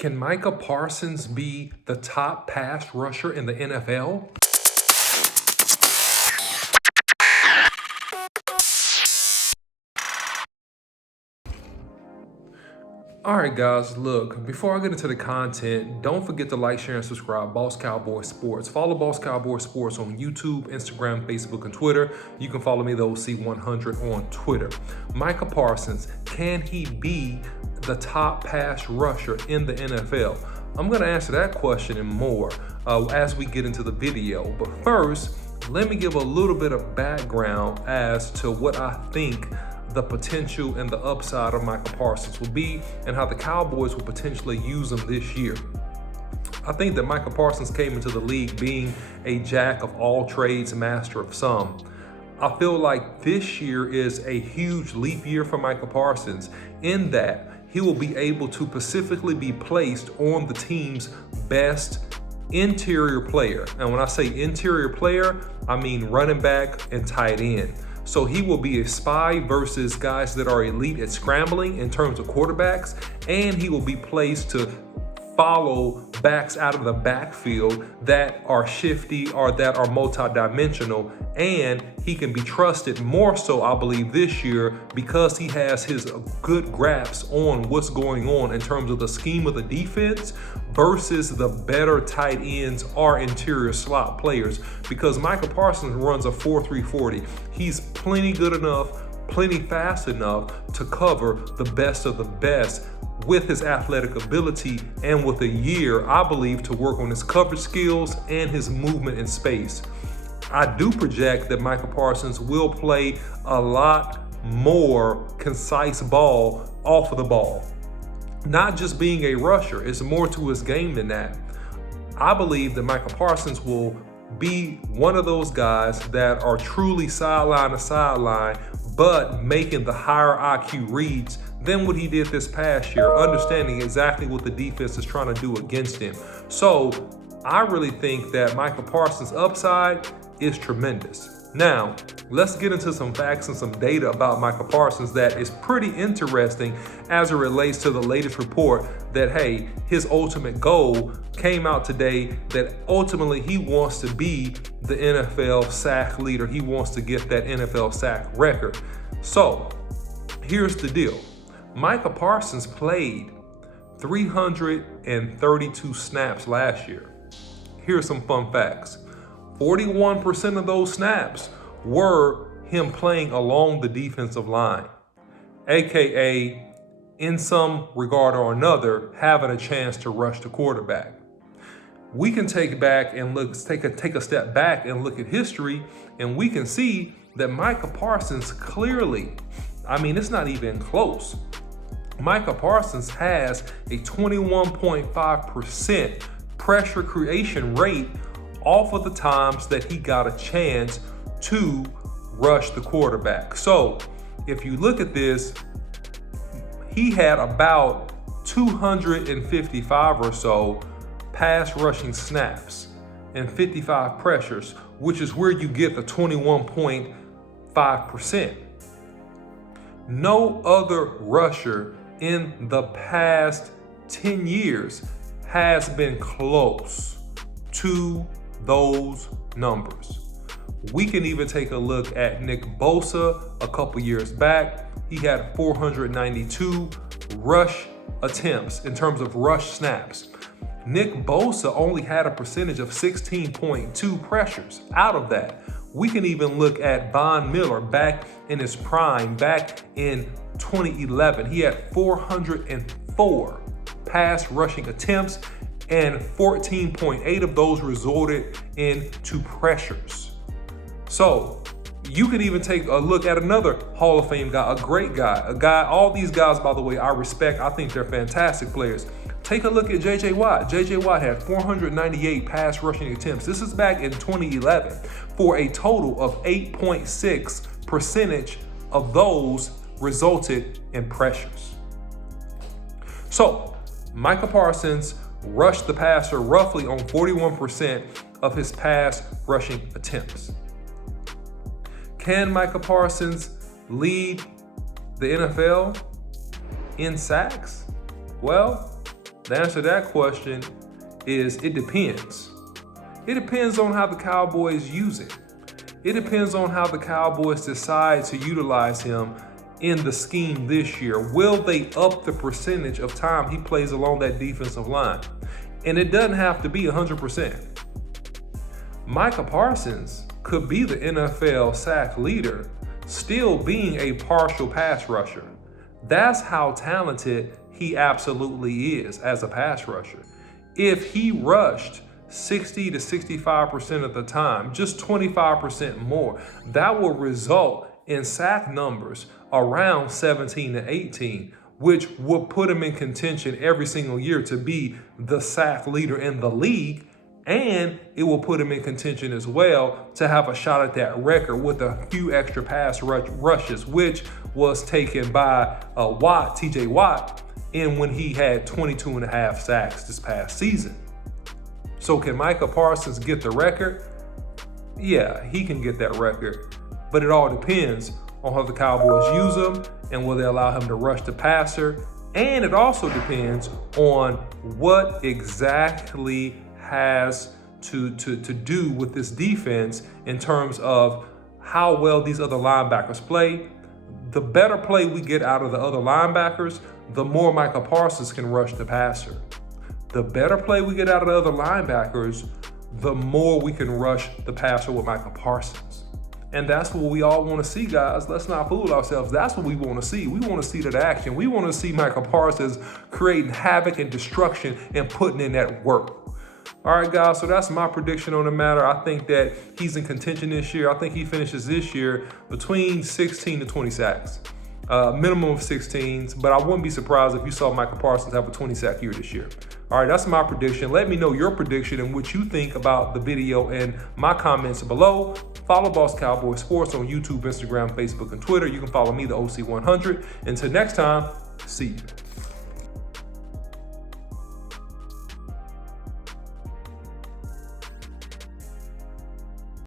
Can Micah Parsons be the top pass rusher in the NFL? All right, guys, look, before I get into the content, don't forget to like, share, and subscribe. Boss Cowboy Sports. Follow Boss Cowboy Sports on YouTube, Instagram, Facebook, and Twitter. You can follow me, the OC100, on Twitter. Micah Parsons, can he be the top pass rusher in the NFL? I'm going to answer that question and more as we get into the video. But first, let me give a little bit of background as to what I think the potential and the upside of Micah Parsons will be and how the Cowboys will potentially use him this year. I think that Micah Parsons came into the league being a jack of all trades, master of some. I feel like this year is a huge leap year for Micah Parsons in that he will be able to specifically be placed on the team's best interior player. And when I say interior player, I mean running back and tight end. So he will be a spy versus guys that are elite at scrambling in terms of quarterbacks, and he will be placed to follow backs out of the backfield that are shifty or that are multi-dimensional, and he can be trusted more so, I believe, this year because he has his good grasp on what's going on in terms of the scheme of the defense versus the better tight ends or interior slot players, because Micah Parsons runs a 4.3 40. He's plenty good enough, plenty fast enough to cover the best of the best with his athletic ability and with a year, I believe, to work on his coverage skills and his movement in space. I do project that Micah Parsons will play a lot more concise ball off of the ball. Not just being a rusher, it's more to his game than that. I believe that Micah Parsons will be one of those guys that are truly sideline to sideline, but making the higher IQ reads than what he did this past year, understanding exactly what the defense is trying to do against him. So I really think that Micah Parsons' upside is tremendous. Now, let's get into some facts and some data about Micah Parsons that is pretty interesting as it relates to the latest report that, hey, his ultimate goal came out today, that ultimately he wants to be the NFL sack leader. He wants to get that NFL sack record. So here's the deal. Micah Parsons played 332 snaps last year. Here's some fun facts. 41% of those snaps were him playing along the defensive line, aka in some regard or another having a chance to rush the quarterback. We can take a step back and look at history, and we can see that Micah Parsons clearly, it's not even close. Micah Parsons has a 21.5% pressure creation rate off of the times that he got a chance to rush the quarterback. So if you look at this, he had about 255 or so pass rushing snaps and 55 pressures, which is where you get the 21.5%. No other rusher in the past 10 years has been close to those numbers. We can even take a look at Nick Bosa a couple years back. He had 492 rush attempts in terms of rush snaps. Nick Bosa only had a percentage of 16.2 pressures out of that. We can even look at Von Miller back in his prime, back in 2011. He had 404 pass rushing attempts, and 14.8 of those resulted into pressures. So you could even take a look at another Hall of Fame guy, a great guy, all these guys, by the way, I respect. I think they're fantastic players. Take a look at J.J. Watt. J.J. Watt had 498 pass rushing attempts. This is back in 2011 for a total of 8.6% of those resulted in pressures. So Micah Parsons rushed the passer roughly on 41% of his pass rushing attempts. Can Micah Parsons lead the NFL in sacks? Well, The answer to that question is it depends. It depends on how the Cowboys use it. It depends on how the Cowboys decide to utilize him in the scheme this year. Will they up the percentage of time he plays along that defensive line? And it doesn't have to be 100%. Micah Parsons could be the NFL sack leader, still being a partial pass rusher. That's how talented he absolutely is as a pass rusher. If he rushed 60 to 65% of the time, just 25% more, that will result in sack numbers around 17 to 18, which would put him in contention every single year to be the sack leader in the league. And it will put him in contention as well to have a shot at that record with a few extra pass rushes, which was taken by TJ Watt, in when he had 22 and a half sacks this past season. So can Micah Parsons get the record? Yeah, he can get that record, but it all depends on how the Cowboys use him and will they allow him to rush the passer. And it also depends on what exactly has to do with this defense in terms of how well these other linebackers play. The better play we get out of the other linebackers, the more Micah Parsons can rush the passer. The better play we get out of the other linebackers, the more we can rush the passer with Micah Parsons. And that's what we all want to see, guys. Let's not fool ourselves. That's what we want to see. We want to see that action. We want to see Micah Parsons creating havoc and destruction and putting in that work. All right, guys, so that's my prediction on the matter. I think that he's in contention this year. I think he finishes this year between 16 to 20 sacks. Minimum of 16s, but I wouldn't be surprised if you saw Micah Parsons have a 20-sack year this year. All right, that's my prediction. Let me know your prediction and what you think about the video in my comments below. Follow Boss Cowboy Sports on YouTube, Instagram, Facebook, and Twitter. You can follow me, the OC100. Until next time, see you.